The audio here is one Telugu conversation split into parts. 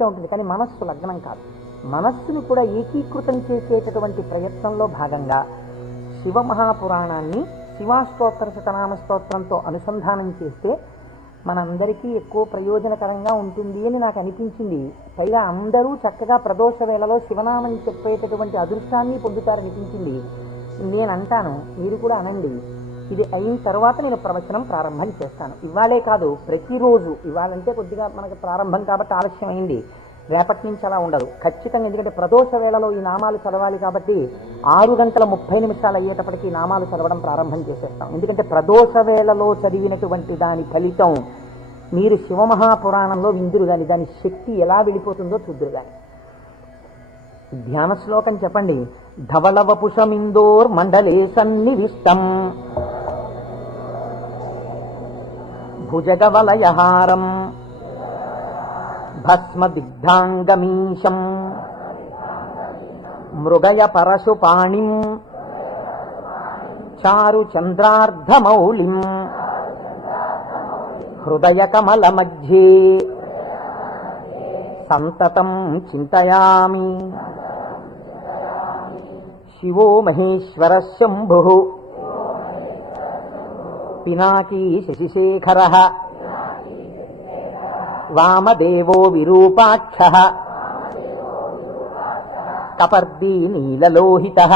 చూపిస్తూ ఉంటుంది, కానీ మనస్సు లగ్నం కాదు. మనస్సును కూడా ఏకీకృతం చేసేటటువంటి ప్రయత్నంలో భాగంగా శివమహాపురాణాన్ని శివాష్టోత్తర శతనామ స్తోత్రంతో అనుసంధానం చేస్తే మనందరికీ ఎక్కువ ప్రయోజనకరంగా ఉంటుంది అని నాకు అనిపించింది. పైగా అందరూ చక్కగా ప్రదోష వేళలో శివనామం చెప్పేటటువంటి అదృష్టాన్ని పొందుతారనిపించింది. నేను అంటాను, మీరు కూడా అనండి. ఇది అయిన తర్వాత నేను ప్రవచనం ప్రారంభం చేస్తాను. ఇవాళే కాదు, ప్రతిరోజు. ఇవాళంటే కొద్దిగా మనకు ప్రారంభం కాబట్టి ఆలస్యం అయింది, రేపటి నుంచి అలా ఉండదు ఖచ్చితంగా. ఎందుకంటే ప్రదోష వేళలో ఈ నామాలు చదవాలి కాబట్టి 6:30 అయ్యేటప్పటికి ఈ నామాలు చదవడం ప్రారంభం చేసేస్తాం. ఎందుకంటే ప్రదోష వేళలో చదివినటువంటి దాని ఫలితం మీరు శివమహాపురాణంలో విందురు కానీ దాని శక్తి ఎలా వెళ్ళిపోతుందో చూద్దురు కానీ. ధ్యాన శ్లోకం చెప్పండి. ధవళవపుషమిందోర్ మండలే సన్నివిష్టం భుజగవలయహారం భస్మదిగ్ధాంగమీశం మృగయ పరశుపాణిం చారు చంద్రార్ధమౌళిం హృదయ కమల మధ్యే సంతతం చింతయామి. శివో మహేశ్వర శంభుః పినాకీ శశిశేఖరః వామదేవో విరూపాక్షః కపర్దీ నీలలోహితః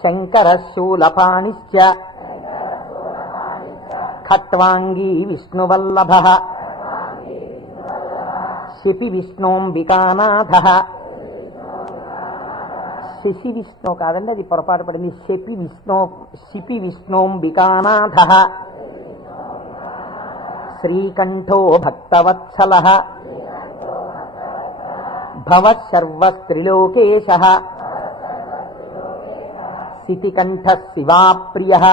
శంకరః శూలపాణిశ్చ ఖట్వాంగీ విష్ణువల్లభః శిపి విష్ణోంబికానాథః. శశి విష్ణు కాదండి, అది పొరపాటు పడింది. శిపి విష్ణోంబికానాథః శ్రీకంఠో భక్తవత్సలః భవః సర్వస్త్రిలోకేశః సితికంఠః శివాప్రియః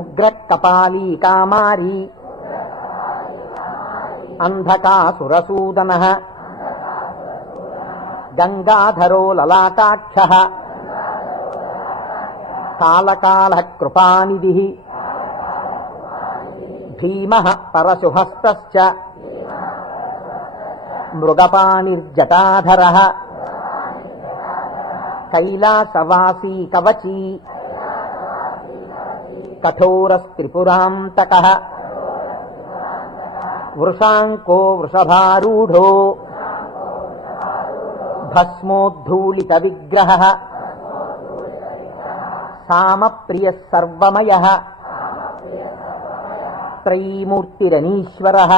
ఉగ్రకపాలీ కామారీ అంధకాసురసూదనః గంగాధరో లలాటాక్షః కాలకాలః కృపానిధిః భీమః పరశుహస్తశ్చ మృగపాణిర్జటాధరః కైలాసవాసీ కవచీ కఠోరస్త్రిపురాంతకః వృషాంకో వృషభారూఢో భస్మోద్ధూళిత విగ్రహః సామప్రియః సర్వమయః త్రైమూర్తిరనీశ్వరః.